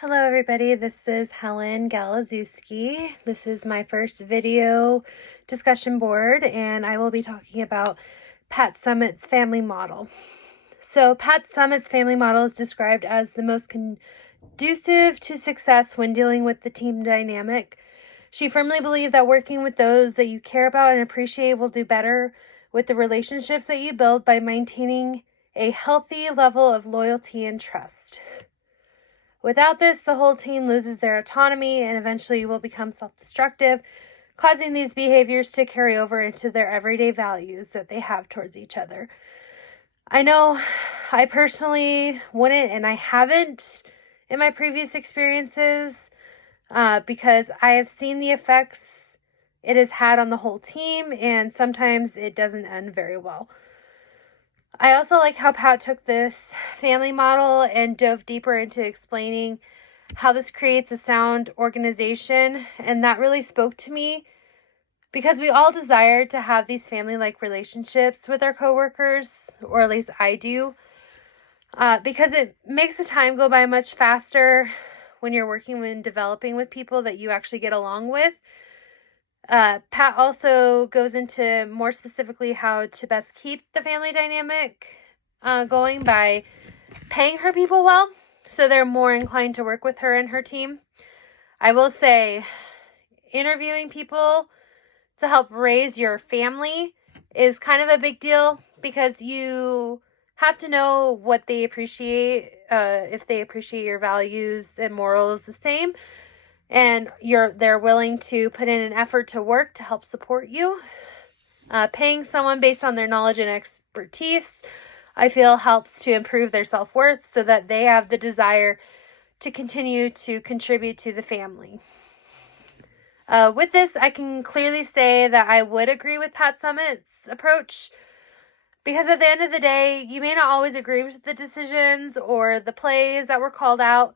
Hello everybody, this is Helen Galazewski. This is my first video discussion board and I will be talking about Pat Summitt's family model. So Pat Summitt's family model is described as the most conducive to success when dealing with the team dynamic. She firmly believed that working with those that you care about and appreciate will do better with the relationships that you build by maintaining a healthy level of loyalty and trust. Without this, the whole team loses their autonomy and eventually will become self-destructive, causing these behaviors to carry over into their everyday values that they have towards each other. I know I personally wouldn't, and I haven't in my previous experiences, because I have seen the effects it has had on the whole team, and sometimes it doesn't end very well. I also like how Pat took this family model and dove deeper into explaining how this creates a sound organization, and that really spoke to me because we all desire to have these family-like relationships with our coworkers, or at least I do, because it makes the time go by much faster when you're working and developing with people that you actually get along with. Pat also goes into more specifically how to best keep the family dynamic going by paying her people well, so they're more inclined to work with her and her team. I will say, interviewing people to help raise your family is kind of a big deal because you have to know what they appreciate, if they appreciate your values and morals the same, and they're willing to put in an effort to work to help support you. Paying someone based on their knowledge and expertise, I feel, helps to improve their self-worth so that they have the desire to continue to contribute to the family. With this, I can clearly say that I would agree with Pat Summitt's approach, because at the end of the day, you may not always agree with the decisions or the plays that were called out,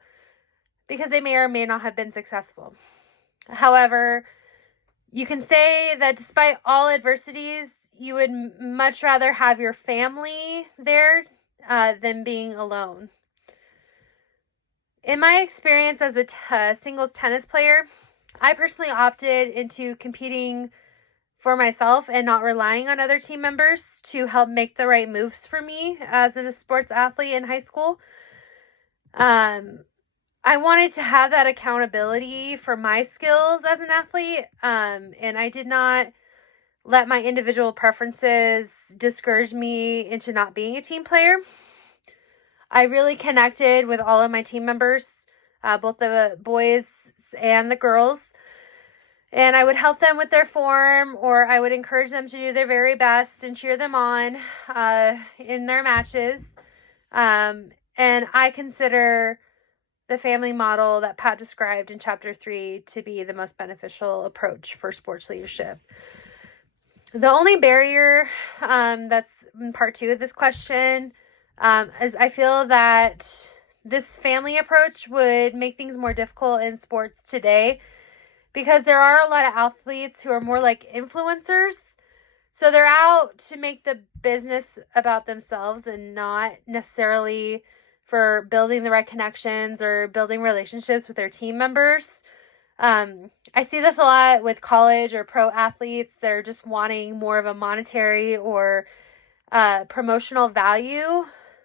because they may or may not have been successful. However, you can say that despite all adversities, you would much rather have your family there than being alone. In my experience as a singles tennis player, I personally opted into competing for myself and not relying on other team members to help make the right moves for me as a sports athlete in high school. I wanted to have that accountability for my skills as an athlete, and I did not let my individual preferences discourage me into not being a team player. I really connected with all of my team members, both the boys and the girls, and I would help them with their form, or I would encourage them to do their very best and cheer them on in their matches. And I consider the family model that Pat described in chapter 3 to be the most beneficial approach for sports leadership. The only barrier that's in part 2 of this question is I feel that this family approach would make things more difficult in sports today, because there are a lot of athletes who are more like influencers. So they're out to make the business about themselves and not necessarily for building the right connections or building relationships with their team members. I see this a lot with college or pro athletes. They're just wanting more of a monetary or promotional value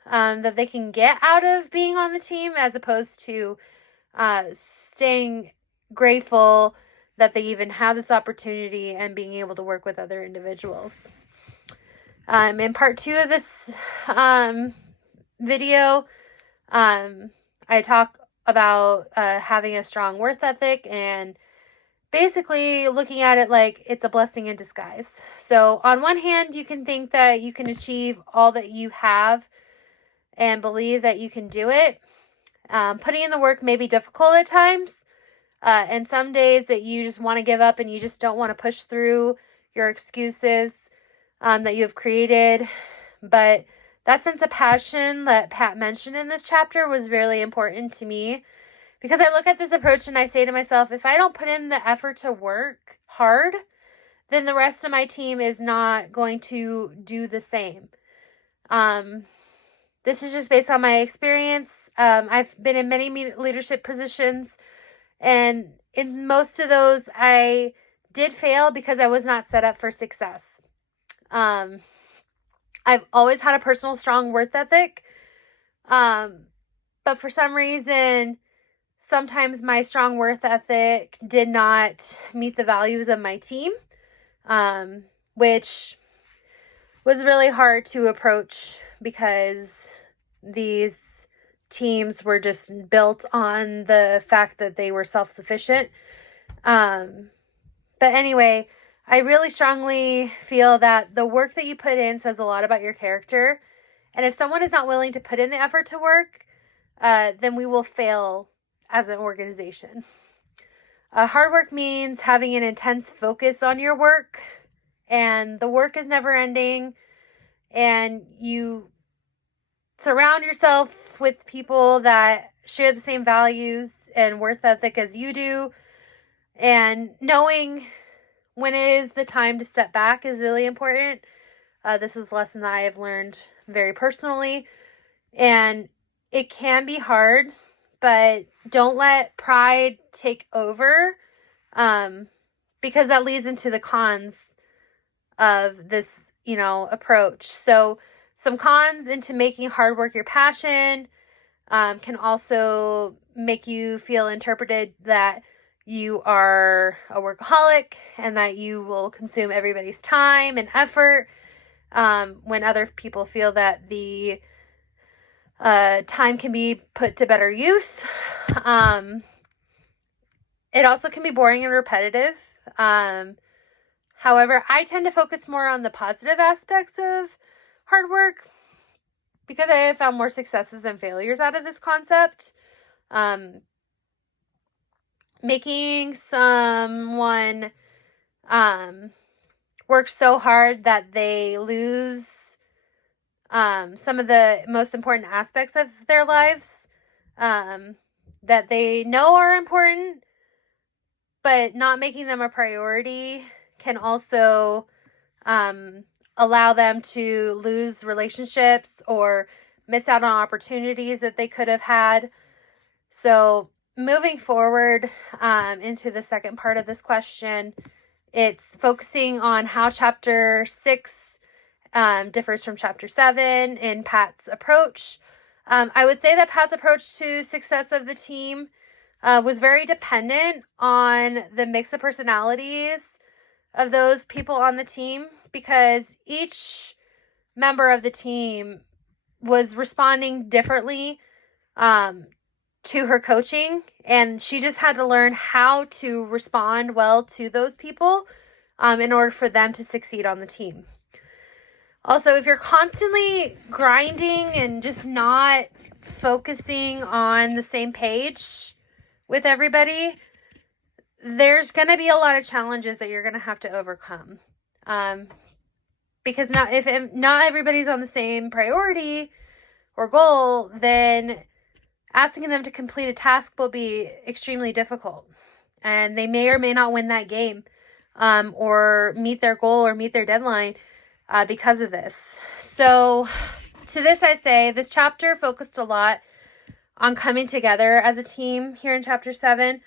that they can get out of being on the team, as opposed to staying grateful that they even have this opportunity and being able to work with other individuals. In part 2 of this video, I talk about having a strong work ethic and basically looking at it like it's a blessing in disguise. So on one hand, you can think that you can achieve all that you have and believe that you can do it. Putting in the work may be difficult at times, and some days that you just want to give up and you just don't want to push through your excuses that you have created. But that sense of passion that Pat mentioned in this chapter was really important to me, because I look at this approach and I say to myself, if I don't put in the effort to work hard, then the rest of my team is not going to do the same. This is just based on my experience. I've been in many leadership positions, and in most of those, I did fail because I was not set up for success. I've always had a personal strong work ethic, but for some reason, sometimes my strong work ethic did not meet the values of my team, which was really hard to approach because these teams were just built on the fact that they were self-sufficient. But anyway, I really strongly feel that the work that you put in says a lot about your character. And if someone is not willing to put in the effort to work, then we will fail as an organization. Hard work means having an intense focus on your work, and the work is never ending, and you surround yourself with people that share the same values and work ethic as you do, and knowing when it is the time to step back is really important. This is a lesson that I have learned very personally, and it can be hard, but don't let pride take over, because that leads into the cons of this, approach. So some cons into making hard work your passion can also make you feel interpreted that you are a workaholic and that you will consume everybody's time and effort, when other people feel that the time can be put to better use. It also can be boring and repetitive. However, I tend to focus more on the positive aspects of hard work because I have found more successes than failures out of this concept. Making someone work so hard that they lose some of the most important aspects of their lives that they know are important, but not making them a priority can also allow them to lose relationships or miss out on opportunities that they could have had. So moving forward into the second part of this question, it's focusing on how Chapter 6 differs from Chapter 7 in Pat's approach. I would say that Pat's approach to success of the team was very dependent on the mix of personalities of those people on the team, because each member of the team was responding differently to her coaching, and she just had to learn how to respond well to those people in order for them to succeed on the team. Also, if you're constantly grinding and just not focusing on the same page with everybody, there's going to be a lot of challenges that you're going to have to overcome. Because if not everybody's on the same priority or goal, then asking them to complete a task will be extremely difficult. And they may or may not win that game or meet their goal or meet their deadline because of this. So to this I say, this chapter focused a lot on coming together as a team here in Chapter 7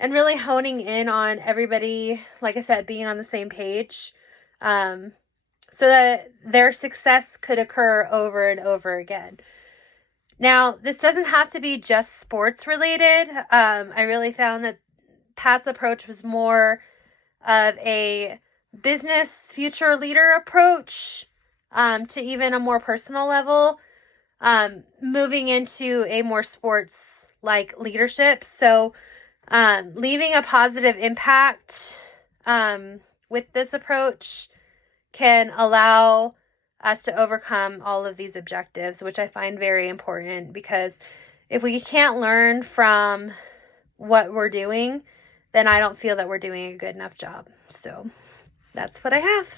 and really honing in on everybody, like I said, being on the same page so that their success could occur over and over again. Now, this doesn't have to be just sports related. I really found that Pat's approach was more of a business future leader approach to even a more personal level, moving into a more sports-like leadership. So leaving a positive impact with this approach can allow us to overcome all of these objectives, which I find very important, because if we can't learn from what we're doing, then I don't feel that we're doing a good enough job. So that's what I have.